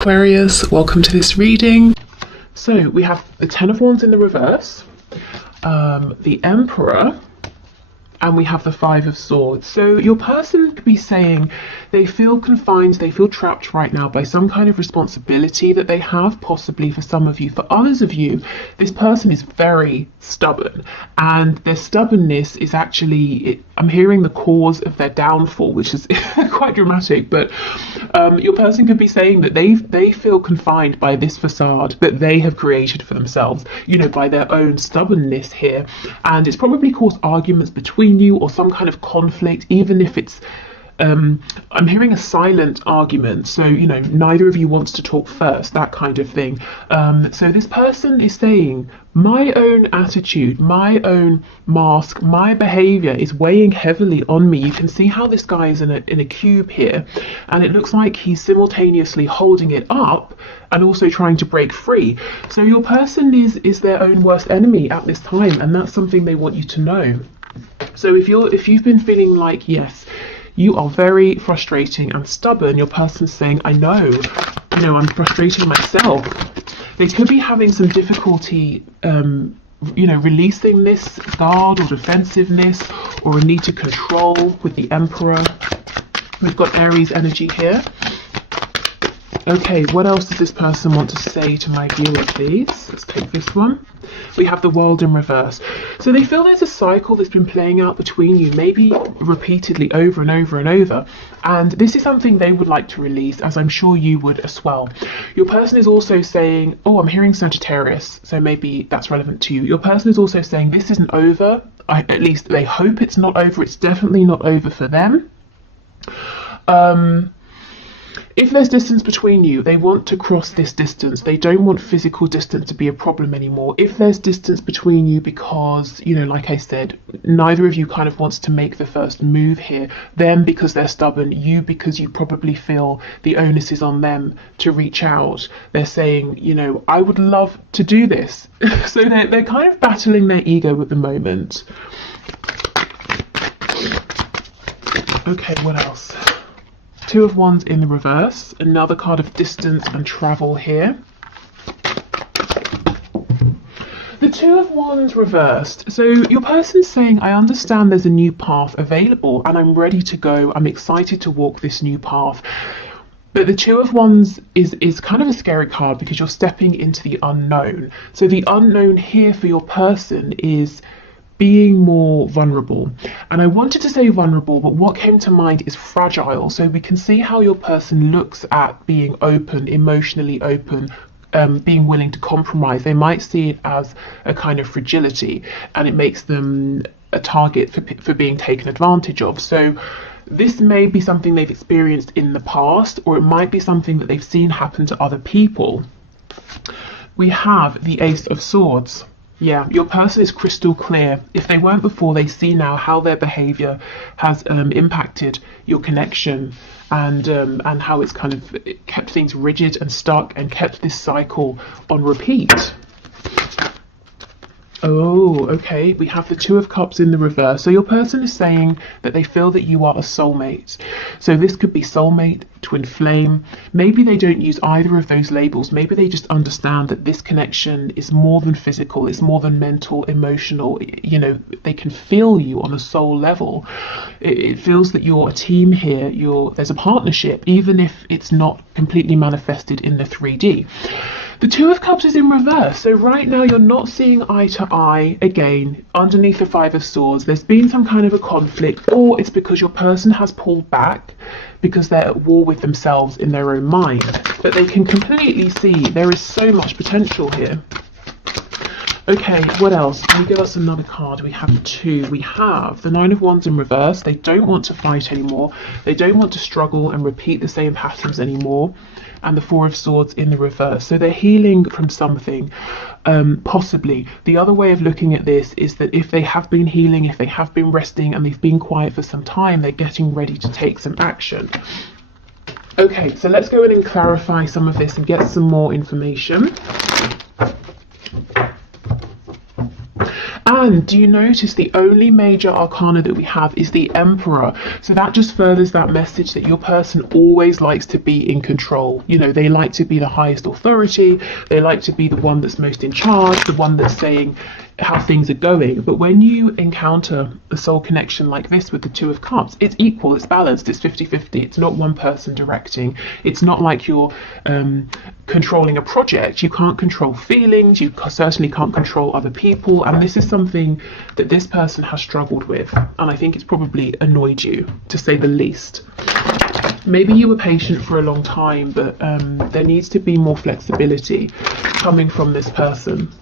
Aquarius, welcome to this reading. So we have the Ten of Wands in the reverse, the Emperor, and we have the Five of Swords. So your person could be saying they feel confined, they feel trapped right now by some kind of responsibility that they have, possibly for some of you. For others of you, this person is very stubborn, and their stubbornness is actually, I'm hearing the cause of their downfall, which is quite dramatic, but your person could be saying that they feel confined by this facade that they have created for themselves, by their own stubbornness here, and it's probably caused arguments between you or some kind of conflict, even if it's I'm hearing a silent argument, so neither of you wants to talk first, that kind of thing. So this person is saying, my own attitude, my own mask, my behavior is weighing heavily on me. You can see how this guy is in a cube here, and it looks like he's simultaneously holding it up and also trying to break free. So your person is their own worst enemy at this time, and that's something they want you to know. So if you've been feeling like, yes, you are very frustrating and stubborn, your person's saying, I know, I'm frustrating myself. They could be having some difficulty, releasing this guard or defensiveness or a need to control with the Emperor. We've got Aries energy here. Okay, what else does this person want to say to my viewer, please? Let's take this one. We have the World in reverse. So they feel there's a cycle that's been playing out between you, maybe repeatedly over and over and over. And this is something they would like to release, as I'm sure you would as well. Your person is also saying, oh, I'm hearing Sagittarius, so maybe that's relevant to you. Your person is also saying this isn't over. At least they hope it's not over. It's definitely not over for them. If there's distance between you, they want to cross this distance. They don't want physical distance to be a problem anymore. If there's distance between you because, like I said, neither of you kind of wants to make the first move here, them because they're stubborn, you because you probably feel the onus is on them to reach out. They're saying, I would love to do this. So they're kind of battling their ego at the moment. Okay, what else? Two of Wands in the reverse, another card of distance and travel here. The Two of Wands reversed. So your person's saying, I understand there's a new path available and I'm ready to go. I'm excited to walk this new path. But the Two of Wands is kind of a scary card because you're stepping into the unknown. So the unknown here for your person is being more vulnerable. And I wanted to say vulnerable, but what came to mind is fragile. So we can see how your person looks at being open, emotionally open, being willing to compromise. They might see it as a kind of fragility, and it makes them a target for being taken advantage of. So this may be something they've experienced in the past, or it might be something that they've seen happen to other people. We have the Ace of Swords. Yeah, your person is crystal clear. If they weren't before, they see now how their behavior has impacted your connection, and how it's kind of kept things rigid and stuck and kept this cycle on repeat. Oh, okay. We have the Two of Cups in the reverse. So your person is saying that they feel that you are a soulmate. So this could be soulmate, twin flame. Maybe they don't use either of those labels. Maybe they just understand that this connection is more than physical. It's more than mental, emotional. They can feel you on a soul level. It feels that you're a team here. There's a partnership, even if it's not completely manifested in the 3D. The Two of Cups is in reverse, so right now you're not seeing eye to eye again underneath the Five of Swords. There's been some kind of a conflict, or it's because your person has pulled back because they're at war with themselves in their own mind. But they can completely see there is so much potential here. Okay, what else? Can you give us another card? We have two. We have the Nine of Wands in reverse. They don't want to fight anymore. They don't want to struggle and repeat the same patterns anymore. And the Four of Swords in the reverse. So they're healing from something, possibly. The other way of looking at this is that if they have been healing, if they have been resting and they've been quiet for some time, they're getting ready to take some action. Okay, so let's go in and clarify some of this and get some more information. And do you notice the only major arcana that we have is the Emperor? So that just furthers that message that your person always likes to be in control. You know, they like to be the highest authority. They like to be the one that's most in charge, the one that's saying how things are going. But when you encounter a soul connection like this with the Two of Cups, it's equal, it's balanced, it's 50-50. It's not one person directing. It's not like you're controlling a project. You can't control feelings. You certainly can't control other people. And this is something that this person has struggled with. And I think it's probably annoyed you, to say the least. Maybe you were patient for a long time, but there needs to be more flexibility coming from this person.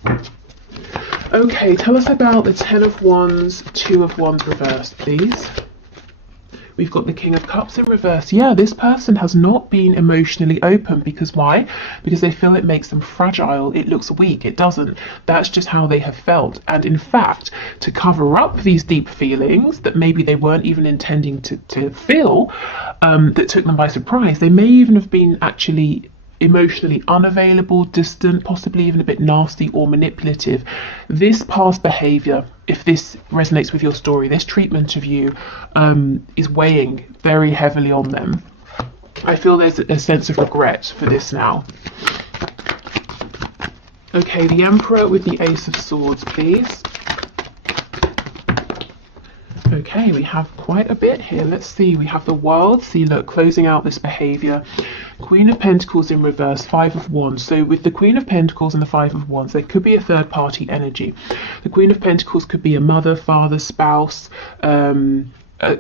Okay, tell us about the Ten of Wands, Two of Wands reversed, please. We've got the King of Cups in reverse. Yeah, this person has not been emotionally open. Because why? Because they feel it makes them fragile. It looks weak. It doesn't. That's just how they have felt. And in fact, to cover up these deep feelings that maybe they weren't even intending to feel, that took them by surprise, they may even have been actually emotionally unavailable, distant, possibly even a bit nasty or manipulative. This past behavior, if this resonates with your story, this treatment of you is weighing very heavily on them. I feel there's a sense of regret for this now. Okay, the Emperor with the Ace of Swords, please. Okay, we have quite a bit here. Let's see. We have the World. See, look, closing out this behavior. Queen of Pentacles in reverse, Five of Wands. So with the Queen of Pentacles and the Five of Wands, there could be a third party energy. The Queen of Pentacles could be a mother, father, spouse,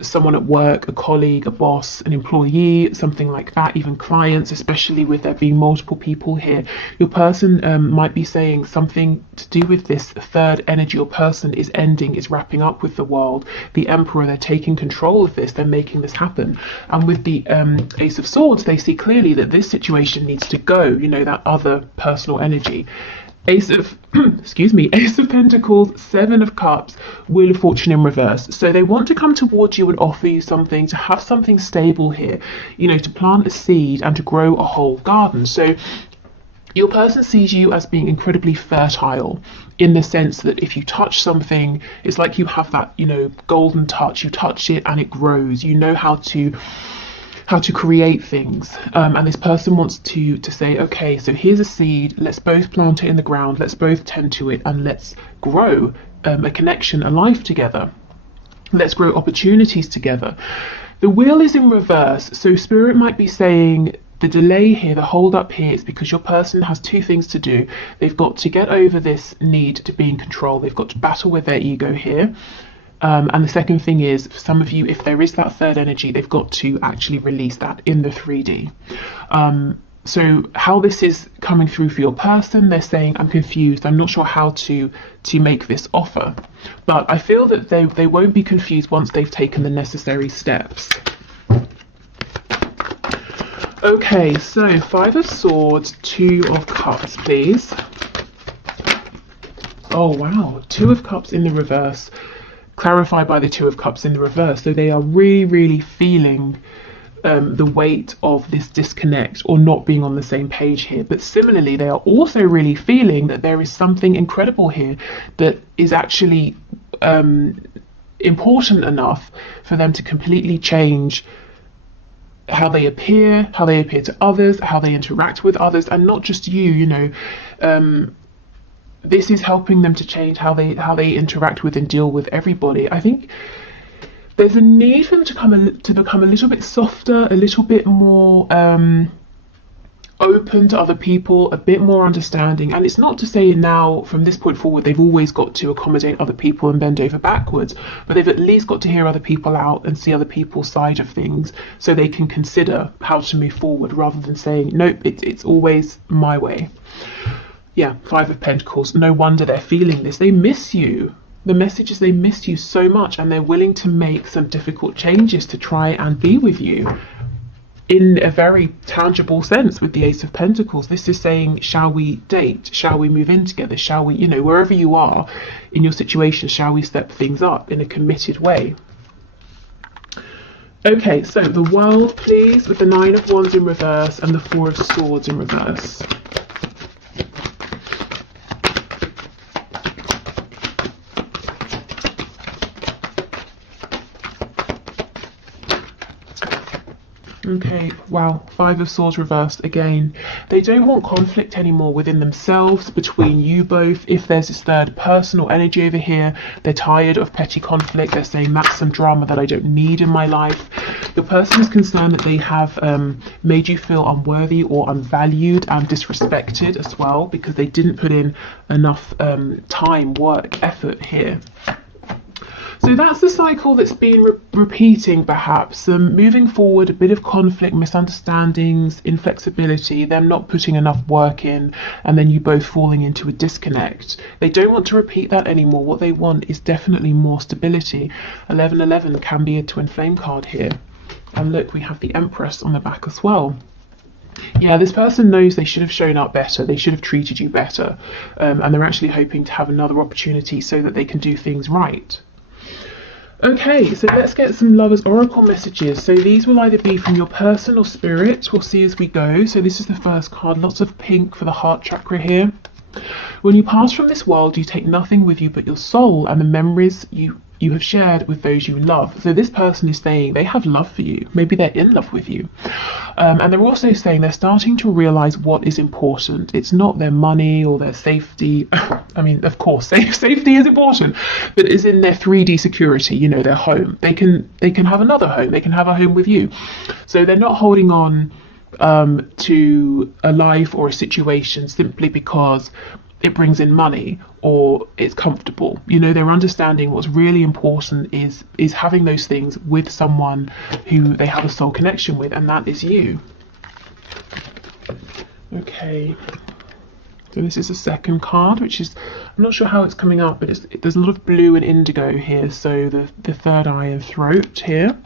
someone at work, a colleague, a boss, an employee, something like that, even clients, especially with there being multiple people here. Your person might be saying something to do with this third energy or person is ending, is wrapping up with the World. The Emperor, they're taking control of this, they're making this happen. And with the Ace of Swords, they see clearly that this situation needs to go, you know, that other personal energy. Ace of Ace of Pentacles, Seven of Cups, Wheel of Fortune in reverse. So they want to come towards you and offer you something, to have something stable here, you know, to plant a seed and to grow a whole garden. So your person sees you as being incredibly fertile, in the sense that if you touch something, it's like you have that, you know, golden touch. You touch it and it grows. You know how to create things, and this person wants to say, okay, so here's a seed, let's both plant it in the ground, let's both tend to it, and let's grow a connection, a life together. Let's grow opportunities together. The Wheel is in reverse, so Spirit might be saying the delay here, the hold up here, is because your person has two things to do. They've got to get over this need to be in control. They've got to battle with their ego here. And the second thing is, for some of you, if there is that third energy, they've got to actually release that in the 3D. So how this is coming through for your person, they're saying, I'm confused, I'm not sure how to make this offer. But I feel that they won't be confused once they've taken the necessary steps. Okay, so Five of Swords, Two of Cups, please. Oh wow, Two of Cups in the reverse. Clarified by the Two of Cups in the reverse. So they are really feeling the weight of this disconnect or not being on the same page here. But similarly, they are also really feeling that there is something incredible here that is actually important enough for them to completely change how they appear to others, how they interact with others, and not just you, you know. This is helping them to change how they interact with and deal with everybody. I think there's a need for them to become a little bit softer, a little bit more open to other people, a bit more understanding. And it's not to say now from this point forward they've always got to accommodate other people and bend over backwards, but they've at least got to hear other people out and see other people's side of things, so they can consider how to move forward rather than saying, nope, it's always my way. Yeah, Five of Pentacles. No wonder they're feeling this. They miss you. The message is they miss you so much, and they're willing to make some difficult changes to try and be with you in a very tangible sense. With the Ace of Pentacles, this is saying, shall we date? Shall we move in together? Shall we, you know, wherever you are in your situation, shall we step things up in a committed way? Okay, so the World, please, with the Nine of Wands in reverse and the Four of Swords in reverse. Okay, wow, Five of Swords reversed again. They don't want conflict anymore within themselves, between you both. If there's this third person or energy over here, they're tired of petty conflict. They're saying that's some drama that I don't need in my life. Your person is concerned that they have made you feel unworthy or unvalued and disrespected as well, because they didn't put in enough time, work, effort here. So that's the cycle that's been repeating, perhaps. Moving forward, a bit of conflict, misunderstandings, inflexibility, them not putting enough work in, and then you both falling into a disconnect. They don't want to repeat that anymore. What they want is definitely more stability. 1111 can be a twin flame card here. And look, we have the Empress on the back as well. Yeah, this person knows they should have shown up better. They should have treated you better. And they're actually hoping to have another opportunity so that they can do things right. Okay, so let's get some Lovers Oracle messages. So these will either be from your person or spirit. We'll see as we go. So this is the first card. Lots of pink for the heart chakra here. When you pass from this world, you take nothing with you but your soul and the memories you have shared with those you love. So this person is saying they have love for you. Maybe they're in love with you. And they're also saying they're starting to realize what is important. It's not their money or their safety. I mean, of course, safety is important, but it's in their 3D security, you know, their home. They can have another home. They can have a home with you. So they're not holding on to a life or a situation simply because it brings in money or it's comfortable. You know, they're understanding what's really important is having those things with someone who they have a soul connection with, and that is you. Okay, so this is the second card, which is, I'm not sure how it's coming up, but there's a lot of blue and indigo here. So the third eye and throat here.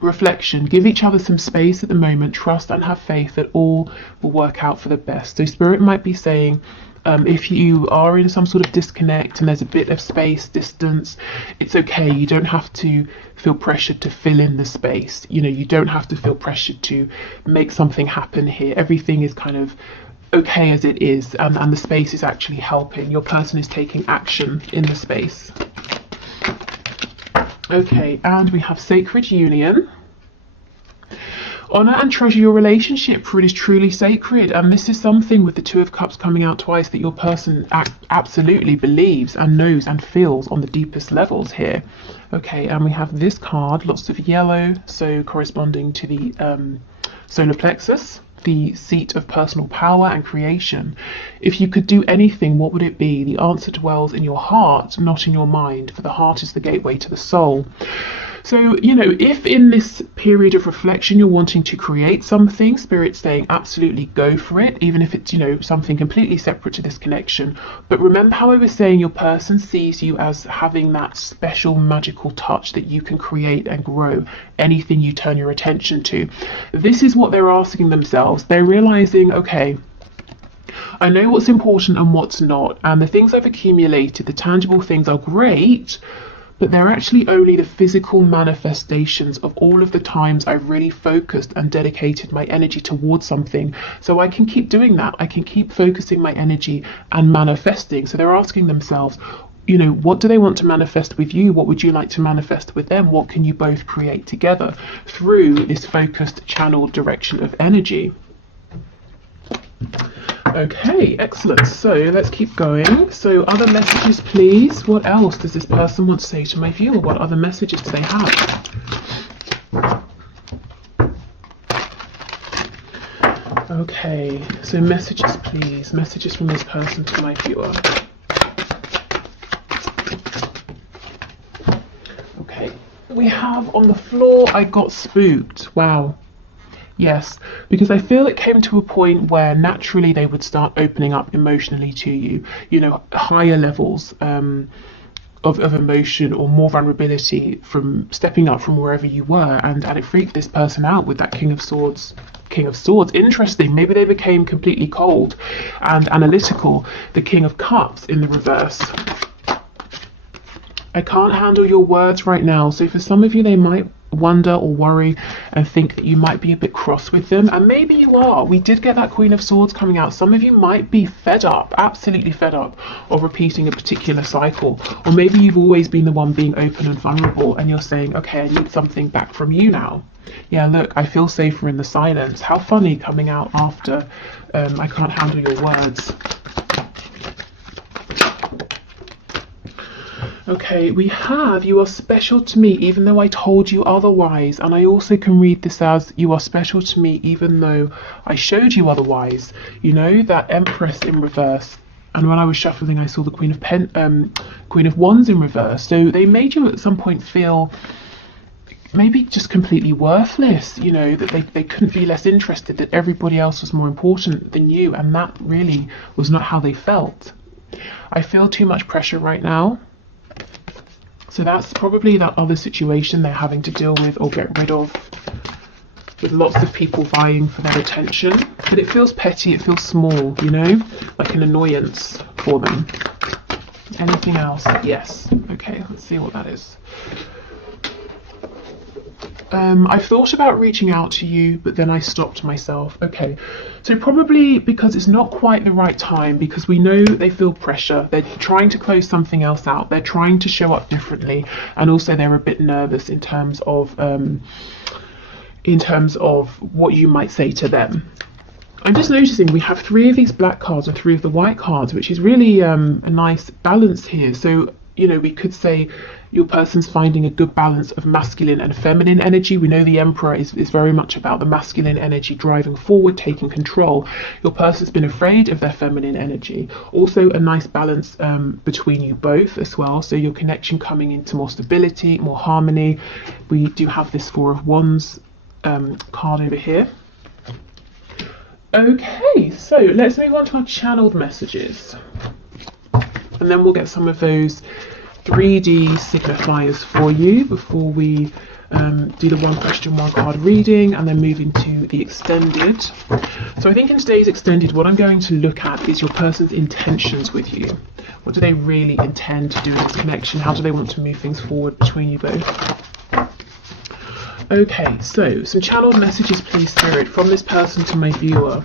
Reflection. Give each other some space at the moment. Trust and have faith that all will work out for the best. So Spirit might be saying, if you are in some sort of disconnect and there's a bit of space, distance, it's okay. You don't have to feel pressured to fill in the space. You know, you don't have to feel pressured to make something happen here. Everything is kind of okay as it is, and the space is actually helping. Your person is taking action in the space. Okay, and we have Sacred Union. Honor and treasure your relationship, for it is truly sacred. And this is something with the Two of Cups coming out twice that your person absolutely believes and knows and feels on the deepest levels here. Okay, and we have this card, lots of yellow, so corresponding to the solar plexus, the seat of personal power and creation. If you could do anything, what would it be? The answer dwells in your heart, not in your mind, for the heart is the gateway to the soul. So, you know, if in this period of reflection you're wanting to create something, Spirit's saying absolutely go for it, even if it's, you know, something completely separate to this connection. But remember how I was saying your person sees you as having that special magical touch that you can create and grow anything you turn your attention to. This is what they're asking themselves. They're realizing, okay, I know what's important and what's not, and the things I've accumulated, the tangible things are great, but they're actually only the physical manifestations of all of the times I've really focused and dedicated my energy towards something. So I can keep doing that. I can keep focusing my energy and manifesting. So they're asking themselves, you know, what do they want to manifest with you? What would you like to manifest with them? What can you both create together through this focused channeled direction of energy? Okay, excellent. So let's keep going. So other messages, please. What else does this person want to say to my viewer? What other messages do they have? Okay, so messages, please. Messages from this person to my viewer. Okay, we have on the floor, I got spooked. Wow. Yes, because I feel it came to a point where naturally they would start opening up emotionally to you, you know, higher levels of emotion or more vulnerability from stepping up from wherever you were, and it freaked this person out with that King of Swords. Interesting. Maybe they became completely cold and analytical. The King of Cups in the reverse. I can't handle your words right now. So for some of you, they might wonder or worry and think that you might be a bit cross with them, and maybe you are. We did get that Queen of Swords coming out. Some of you might be fed up, absolutely fed up of repeating a particular cycle, or maybe you've always been the one being open and vulnerable and you're saying, okay, I need something back from you now. Yeah, look, I feel safer in the silence. How funny, coming out after I can't handle your words. Okay, we have, you are special to me even though I told you otherwise. And I also can read this as, you are special to me even though I showed you otherwise. You know, that Empress in reverse. And when I was shuffling, I saw the Queen of Wands in reverse. So they made you at some point feel maybe just completely worthless, you know, that they couldn't be less interested, that everybody else was more important than you. And that really was not how they felt. I feel too much pressure right now. So that's probably that other situation they're having to deal with or get rid of, with lots of people vying for their attention. But it feels petty, it feels small, you know, like an annoyance for them. Anything else? Yes. Okay, let's see what that is. I've thought about reaching out to you, but then I stopped myself. Okay, so probably because it's not quite the right time, because we know they feel pressure. They're trying to close something else out. They're trying to show up differently, and also they're a bit nervous in terms of what you might say to them. I'm just noticing we have 3 of these black cards and 3 of the white cards, which is really a nice balance here. So, you know, we could say your person's finding a good balance of masculine and feminine energy. We know the Emperor is very much about the masculine energy driving forward, taking control. Your person's been afraid of their feminine energy. Also a nice balance between you both as well. So your connection coming into more stability, more harmony. We do have this 4 of Wands card over here. Okay, so let's move on to our channeled messages. And then we'll get some of those 3D signifiers for you before we do the 1 question 1 card reading, and then move into the extended. So I think in today's extended, what I'm going to look at is your person's intentions with you. What do they really intend to do in this connection? How do they want to move things forward between you both? Okay, so some channeled messages, please, Spirit, from this person to my viewer.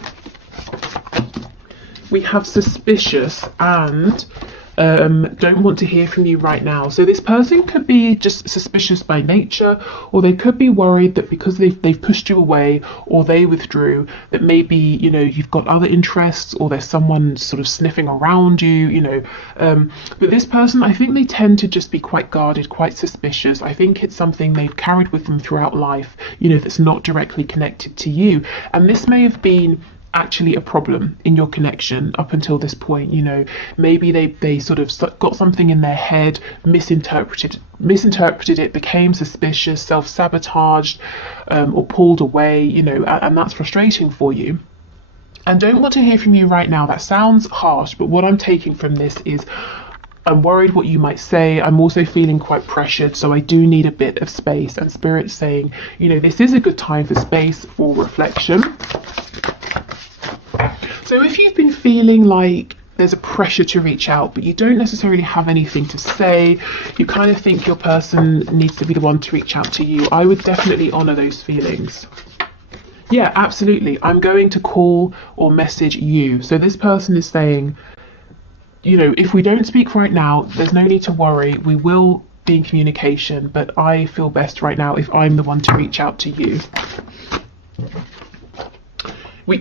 We have suspicious and don't want to hear from you right now. So this person could be just suspicious by nature, or they could be worried that because they've pushed you away or they withdrew, that maybe, you know, you've got other interests or there's someone sort of sniffing around you, you know. But this person, I think they tend to just be quite guarded, quite suspicious. I think it's something they've carried with them throughout life, you know, that's not directly connected to you. And this may have been actually a problem in your connection up until this point. You know, maybe they sort of got something in their head, misinterpreted it, became suspicious, self-sabotaged, or pulled away, you know, and that's frustrating for you. And don't want to hear from you right now. That sounds harsh, but what I'm taking from this is I'm worried what you might say. I'm also feeling quite pressured, so I do need a bit of space. And Spirit's saying, you know, this is a good time for space, for reflection. So if you've been feeling like there's a pressure to reach out, but you don't necessarily have anything to say, you kind of think your person needs to be the one to reach out to you, I would definitely honour those feelings. Yeah, absolutely. I'm going to call or message you. So this person is saying, you know, if we don't speak right now, there's no need to worry. We will be in communication, but I feel best right now if I'm the one to reach out to you.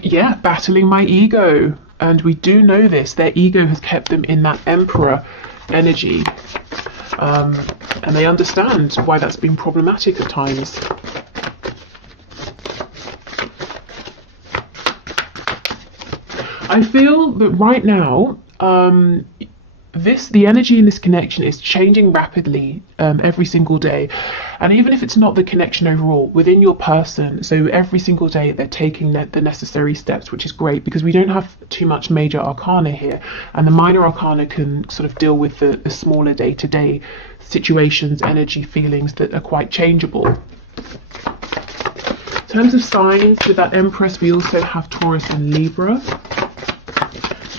Yeah, battling my ego. And we do know this. Their ego has kept them in that Emperor energy. And they understand why that's been problematic at times. I feel that right now, the energy in this connection is changing rapidly every single day. And even if it's not the connection overall, within your person, so every single day they're taking the necessary steps, which is great because we don't have too much major arcana here. And the minor arcana can sort of deal with the smaller day-to-day situations, energy, feelings that are quite changeable. In terms of signs, with that Empress, we also have Taurus and Libra.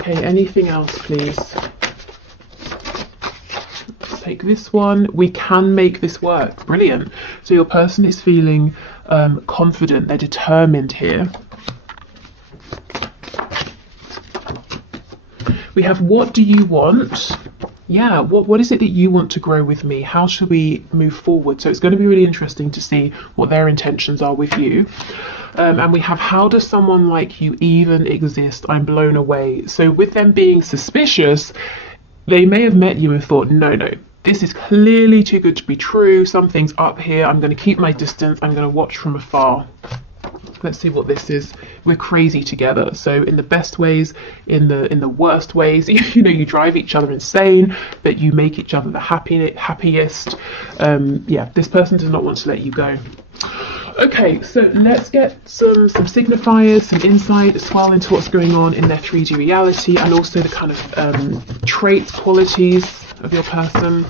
Okay, anything else, please? Take this one. We can make this work. Brilliant. So your person is feeling confident, they're determined here. We have, what do you want? Yeah, what is it that you want to grow with me? How should we move forward? So it's going to be really interesting to see what their intentions are with you. And we have, how does someone like you even exist? I'm blown away. So with them being suspicious, they may have met you and thought, no, this is clearly too good to be true. Something's up here. I'm going to keep my distance. I'm going to watch from afar. Let's see what this is. We're crazy together. So in the best ways, in the worst ways, you know, you drive each other insane, but you make each other the happiest. Yeah, this person does not want to let you go. Okay, so let's get some signifiers, some insight as well into what's going on in their 3D reality, and also the kind of traits, qualities of your person.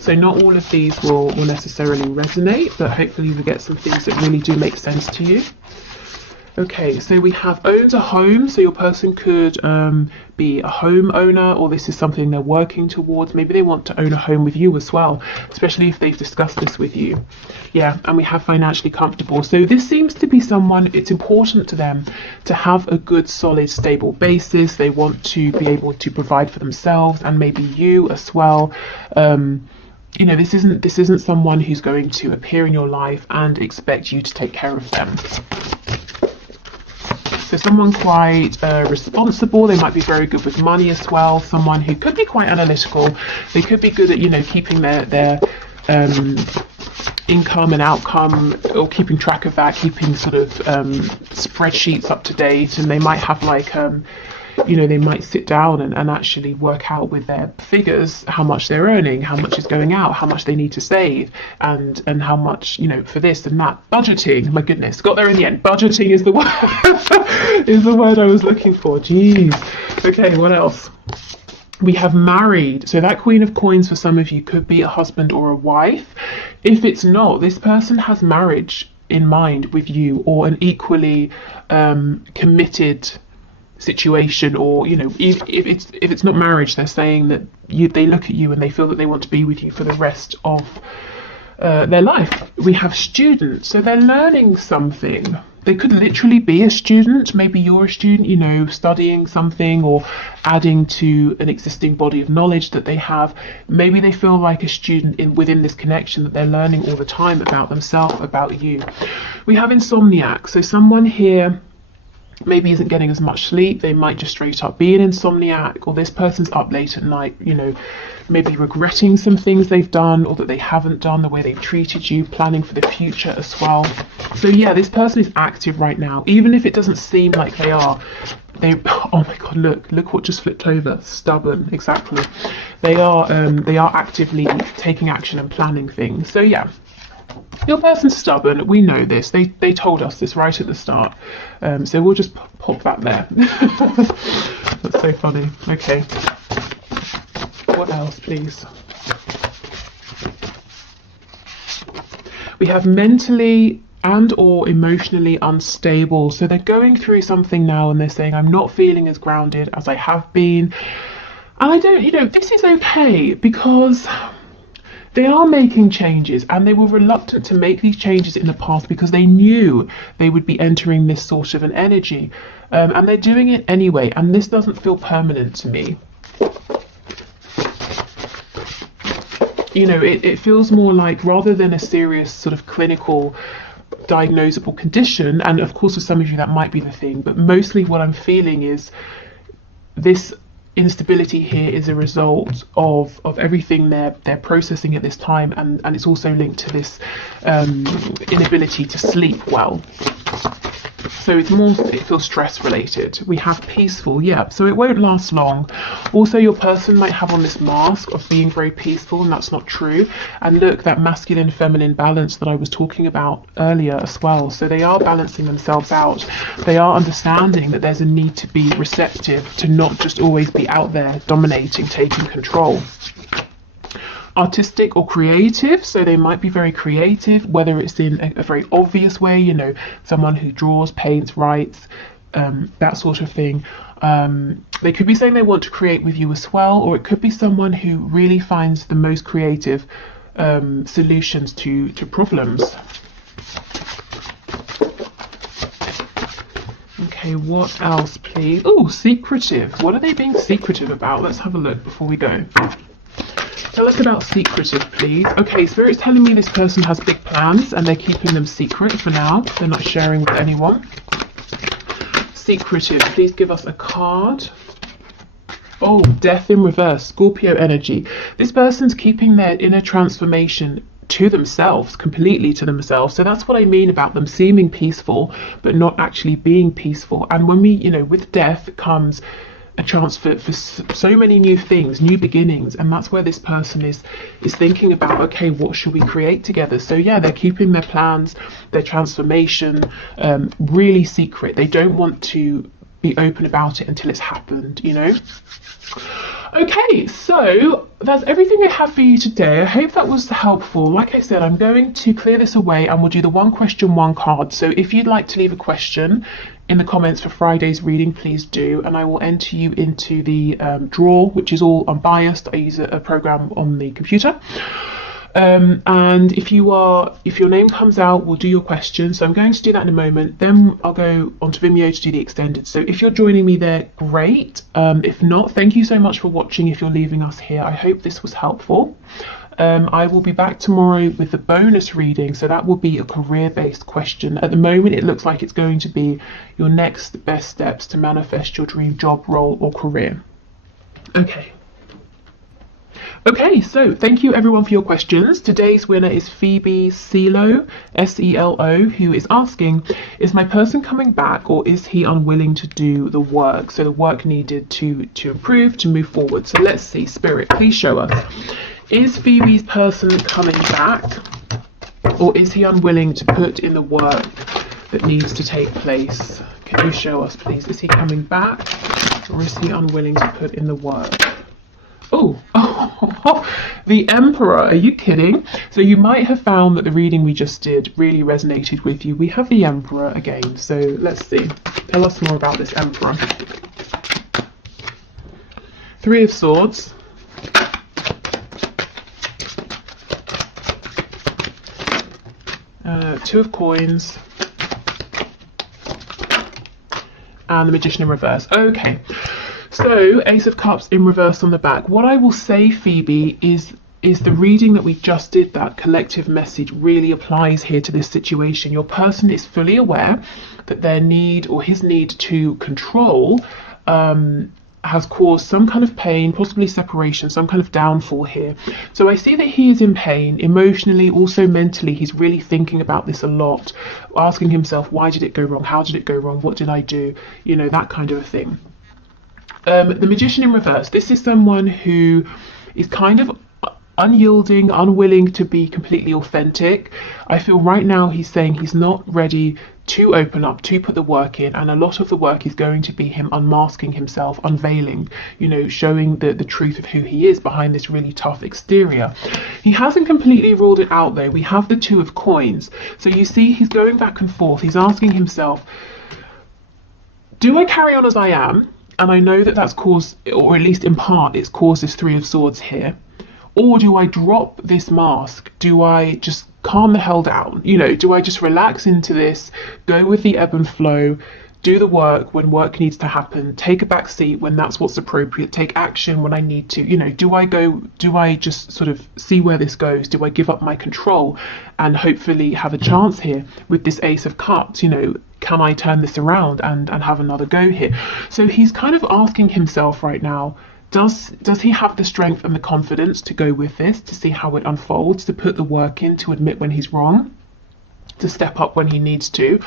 So not all of these will necessarily resonate, but hopefully you get some things that really do make sense to you. Okay, so we have owns a home. So your person could be a homeowner, or this is something they're working towards. Maybe they want to own a home with you as well, especially if they've discussed this with you. Yeah, and we have financially comfortable. So this seems to be someone, it's important to them to have a good, solid, stable basis. They want to be able to provide for themselves and maybe you as well. You know, this isn't someone who's going to appear in your life and expect you to take care of them. So someone quite responsible. They might be very good with money as well. Someone who could be quite analytical. They could be good at, you know, keeping their income and outcome, or keeping track of that, keeping sort of spreadsheets up to date. And they might have like you know, they might sit down and actually work out with their figures how much they're earning, how much is going out, how much they need to save, and how much, you know, for this and that. Budgeting, my goodness, got there in the end. Budgeting is the word is the word I was looking for. Jeez. Okay, what else? We have married. So that Queen of Coins for some of you could be a husband or a wife. If it's not, this person has marriage in mind with you, or an equally committed situation, or, you know, if it's not marriage, they're saying that they look at you and they feel that they want to be with you for the rest of their life. We have students, so they're learning something. They could literally be a student. Maybe you're a student, you know, studying something or adding to an existing body of knowledge that they have. Maybe they feel like a student within this connection, that they're learning all the time about themselves, about you. We have insomniac, so someone here maybe isn't getting as much sleep. They might just straight up be an insomniac, or this person's up late at night, you know, maybe regretting some things they've done or that they haven't done, the way they've treated you, planning for the future as well. So yeah, this person is active right now, even if it doesn't seem like they are. Oh my god, look what just flipped over. Stubborn, exactly. They are actively taking action and planning things. So yeah, your person's stubborn. We know this. They told us this right at the start. So we'll just pop that there. That's so funny. Okay. What else, please? We have mentally and or emotionally unstable. So they're going through something now and they're saying, I'm not feeling as grounded as I have been. And I don't, you know, this is okay, because they are making changes, and they were reluctant to make these changes in the past because they knew they would be entering this sort of an energy, and they're doing it anyway, and this doesn't feel permanent to me. You know, it feels more like, rather than a serious sort of clinical diagnosable condition, and of course for some of you that might be the thing, but mostly what I'm feeling is this instability here is a result of everything they're processing at this time, and it's also linked to this inability to sleep well. So it feels stress related. We have peaceful, yeah, so it won't last long. Also, your person might have on this mask of being very peaceful, and that's not true. And look, that masculine feminine balance that I was talking about earlier as well. So they are balancing themselves out. They are understanding that there's a need to be receptive, to not just always be out there dominating, taking control. Artistic or creative, so they might be very creative, whether it's in a very obvious way, you know, someone who draws, paints, writes, that sort of thing. They could be saying they want to create with you as well, or it could be someone who really finds the most creative solutions to problems. Okay, what else, please? Oh, secretive. What are they being secretive about? Let's have a look before we go. Tell us about secretive, please. Okay, Spirit's telling me this person has big plans and they're keeping them secret for now. They're not sharing with anyone. Secretive, please give us a card. Oh, death in reverse, Scorpio energy. This person's keeping their inner transformation to themselves, completely to themselves. So that's what I mean about them seeming peaceful, but not actually being peaceful. And when we, with death comes a chance for so many new things, new beginnings, and that's where this person is thinking about, okay, what should we create together? So yeah, they're keeping their plans, their transformation really secret. They don't want to be open about it until it's happened, Okay, so that's everything I have for you today. I hope that was helpful. Like I said, I'm going to clear this away and we'll do the one question, one card. So if you'd like to leave a question in the comments for Friday's reading, please do, and I will enter you into the draw, which is all unbiased. I use a program on the computer. And if your name comes out, we'll do your question. So I'm going to do that in a moment. Then I'll go onto Vimeo to do the extended. So if you're joining me there, great. If not, thank you so much for watching. If you're leaving us here, I hope this was helpful. I will be back tomorrow with the bonus reading. So that will be a career-based question. At the moment, it looks like it's going to be your next best steps to manifest your dream job, role, or career. Okay, so thank you everyone for your questions. Today's winner is Phoebe Selo, S-E-L-O, who is asking, is my person coming back or is he unwilling to do the work? So the work needed to improve, to move forward. So let's see, Spirit, please show us. Is Phoebe's person coming back or is he unwilling to put in the work that needs to take place? Can you show us, please? Is he coming back or is he unwilling to put in the work? Oh, the Emperor, are you kidding? So you might have found that the reading we just did really resonated with you. We have the Emperor again, so let's see. Tell us more about this Emperor. Three of Swords. Two of Coins. And the Magician in reverse. Okay. So, Ace of Cups in reverse on the back. What I will say, Phoebe, is the reading that we just did, that collective message really applies here to this situation. Your person is fully aware that their need or his need to control has caused some kind of pain, possibly separation, some kind of downfall here. So I see that he is in pain emotionally, also mentally. He's really thinking about this a lot, asking himself, why did it go wrong? How did it go wrong? What did I do? That kind of a thing. The Magician in reverse. This is someone who is kind of unyielding, unwilling to be completely authentic. I feel right now he's saying he's not ready to open up, to put the work in, and a lot of the work is going to be him unmasking himself, unveiling, showing the truth of who he is behind this really tough exterior. He hasn't completely ruled it out though. We have the Two of Coins. So you see he's going back and forth. He's asking himself, do I carry on as I am? And I know that that's caused, or at least in part, it's caused this Three of Swords here. Or do I drop this mask? Do I just calm the hell down? Do I just relax into this, go with the ebb and flow, do the work when work needs to happen, take a back seat when that's what's appropriate, take action when I need to? Do I just sort of see where this goes? Do I give up my control and hopefully have a chance here with this Ace of Cups? Can I turn this around and have another go here? So he's kind of asking himself right now, does he have the strength and the confidence to go with this, to see how it unfolds, to put the work in, to admit when he's wrong, to step up when he needs to?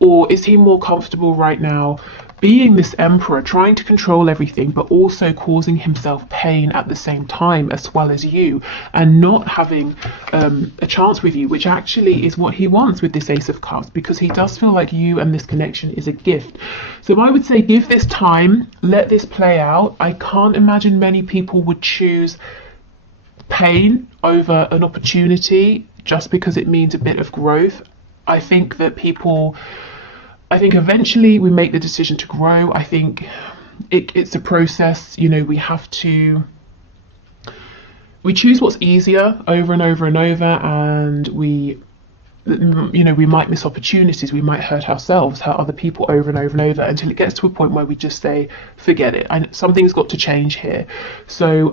Or is he more comfortable right now being this Emperor, trying to control everything, but also causing himself pain at the same time, as well as you, and not having a chance with you, which actually is what he wants with this Ace of Cups, because he does feel like you and this connection is a gift. So I would say give this time, let this play out. I can't imagine many people would choose pain over an opportunity just because it means a bit of growth. I think eventually we make the decision to grow. I think it's a process. We have to we choose what's easier over and over and over, and we might miss opportunities, we might hurt ourselves, hurt other people over and over and over, until it gets to a point where we just say, forget it, and something's got to change here. So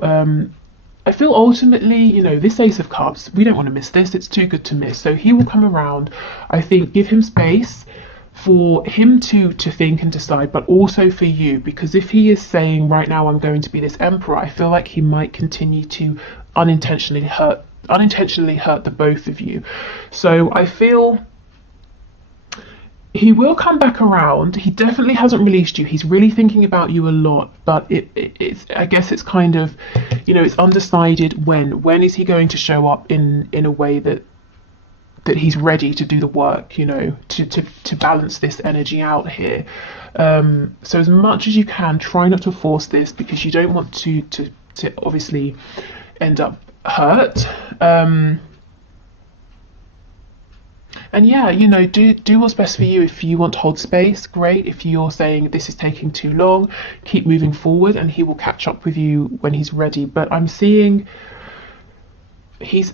I feel ultimately, this Ace of Cups, we don't want to miss this, it's too good to miss. So he will come around. I think give him space for him to think and decide, but also for you, because if he is saying right now I'm going to be this emperor, I feel like he might continue to unintentionally hurt the both of you. So I feel he will come back around. He definitely hasn't released you. He's really thinking about you a lot, but it's I guess it's kind of, it's undecided when is he going to show up in a way that he's ready to do the work, to balance this energy out here. So as much as you can, try not to force this, because you don't want to obviously end up hurt. And yeah, do what's best for you. If you want to hold space, great. If you're saying this is taking too long, keep moving forward, and he will catch up with you when he's ready. But I'm seeing he's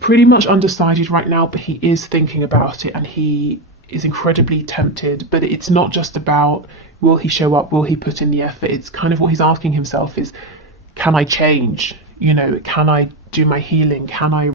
pretty much undecided right now, but he is thinking about it, and he is incredibly tempted. But it's not just about, will he show up, will he put in the effort? It's kind of what he's asking himself is, can I change? Can I do my healing? Can I